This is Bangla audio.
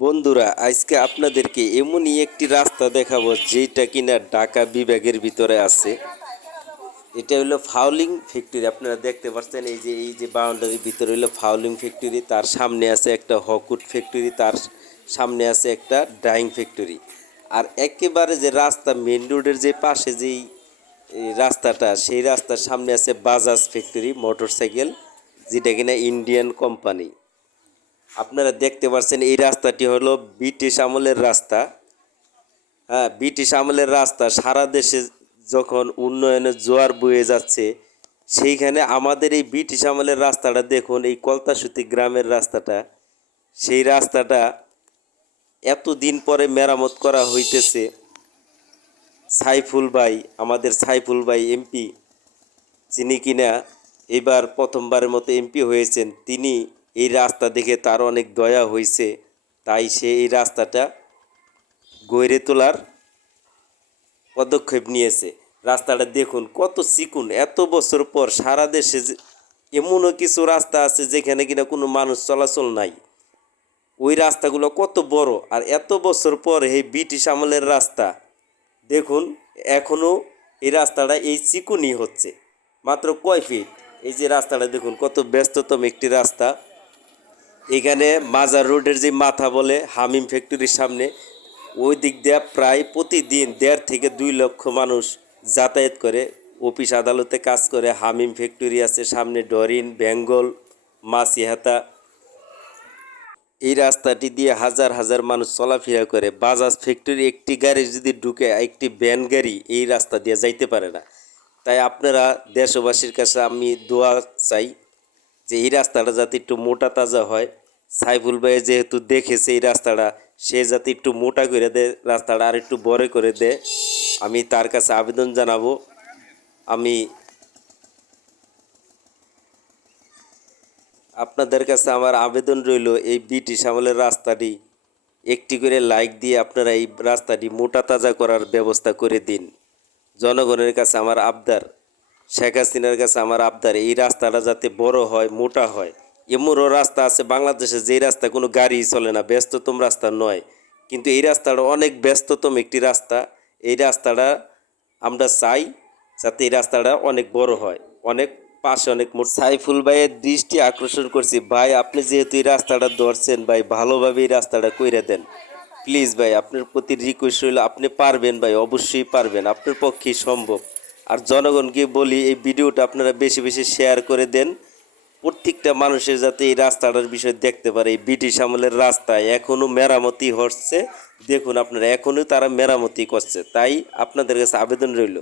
বন্ধুরা, আজকে আপনাদেরকে এমনই একটি রাস্তা দেখাবো যেটা কিনা ঢাকা বিভাগের ভিতরে আছে। এটা হলো ফাউলিং ফ্যাক্টরি। আপনারা দেখতে পাচ্ছেন এই যে বাউন্ডারির ভিতরে হলো ফাউলিং ফ্যাক্টরি, তার সামনে আছে একটা হকুট ফ্যাক্টরি, তার সামনে আছে একটা ডাইং ফ্যাক্টরি। আর একেবারে যে রাস্তা মেন রোডের যে পাশে যেই এই রাস্তাটা, সেই রাস্তার সামনে আছে বাজাজ ফ্যাক্টরি মোটরসাইকেল, যেটা কিনা ইন্ডিয়ান কোম্পানি। আপনারা দেখতে পাচ্ছেন এই রাস্তাটি হলো ব্রিটিশ আমলের রাস্তা। হ্যাঁ, ব্রিটিশ আমলের রাস্তা। সারা দেশে যখন উন্নয়নের জোয়ার বয়ে যাচ্ছে, সেইখানে আমাদের এই ব্রিটিশ আমলের রাস্তাটা দেখুন, এই কলতাসুতি গ্রামের রাস্তাটা, সেই রাস্তাটা এতদিন পরে মেরামত করা হইতেছে। সাইফুল ভাই, আমাদের সাইফুল ভাই এমপি, যিনি কিনা এবার প্রথমবারের মতো এমপি হয়েছেন, তিনি এই রাস্তা দেখে তার অনেক দয়া হয়েছে, তাই সে এই রাস্তাটা গড়ে তোলার পদক্ষেপ নিয়েছে। রাস্তাটা দেখুন কত চিকুন। এত বছর পর সারা দেশে এমনও কিছু রাস্তা আছে যেখানে কিনা কোনো মানুষ চলাচল নাই, ওই রাস্তাগুলো কত বড়। আর এত বছর পর এই ব্রিটিশ আমলের রাস্তা দেখুন, এখনও এই রাস্তাটা এই চিকুনই হচ্ছে। মাত্র কয় ফিট। এই যে রাস্তাটা দেখুন কত ব্যস্ততম একটি রাস্তা। এখানে মাজার রোডের যে মাথা বলে হামিম ফ্যাক্টরির সামনে, ওই দিক দিয়ে প্রায় প্রতিদিন 1.5 থেকে 2 লক্ষ মানুষ যাতায়াত করে, অফিস আদালতে কাজ করে। হামিম ফ্যাক্টরি আছে সামনে, ডরিন, বেঙ্গল, মাসিহাতা। এই রাস্তাটি দিয়ে হাজার হাজার মানুষ চলাফেরা করে। বাজাজ ফ্যাক্টরি একটি গাড়ি যদি ঢুকে, একটি ভ্যান গাড়ি এই রাস্তা দিয়ে যাইতে পারে না। তাই আপনারা দেশবাসীর কাছে আমি দোয়া চাই যে এই রাস্তাটা যাতে একটু মোটা তাজা হয়। সাইফুল ভাই যেহেতু দেখেছে এই রাস্তাটা, সে যাতে একটু মোটা করে দেয়, রাস্তাটা আর একটু বড় করে দেয়, আমি তার কাছে আবেদন জানাবো। আমি আপনাদের কাছে আমার আবেদন রইল, এই ব্রিটিশ আমলের রাস্তাটি একটি করে লাইক দিয়ে আপনারা এই রাস্তাটি মোটা তাজা করার ব্যবস্থা করে দিন। জনগণের কাছে আমার আবদার, শেখ হাসিনার কাছে আমার আবদার, এই রাস্তাটা যাতে বড় হয়, মোটা হয়। এমনও রাস্তা আছে বাংলাদেশে যেই রাস্তা কোনো গাড়ি চলে না, ব্যস্ততম রাস্তা নয়, কিন্তু এই রাস্তাটা অনেক ব্যস্ততম একটি রাস্তা। এই রাস্তাটা আমরা চাই যাতে এই রাস্তাটা অনেক বড় হয়, অনেক পাশে অনেক মোট। সাইফুল ভাইয়ের দৃষ্টি আকর্ষণ করছি, ভাই আপনি যেহেতু এই রাস্তাটা ধরছেন, ভাই ভালোভাবে এই রাস্তাটা কইরা দেন প্লিজ। ভাই আপনার প্রতি রিকোয়েস্ট রইল, আপনি পারবেন ভাই, অবশ্যই পারবেন, আপনার পক্ষেই সম্ভব। আর জনগণকে বলি, এই ভিডিওটা আপনারা বেশি বেশি শেয়ার করে দেন, প্রত্যেকটা মানুষের যাতে এই রাস্তাটার বিষয় দেখতে পারে। এই ব্রিটিশ আমলের রাস্তায় এখনও মেরামতি হচ্ছে, দেখুন আপনারা, এখনও তারা মেরামতি করছে। তাই আপনাদের কাছে আবেদন রইল।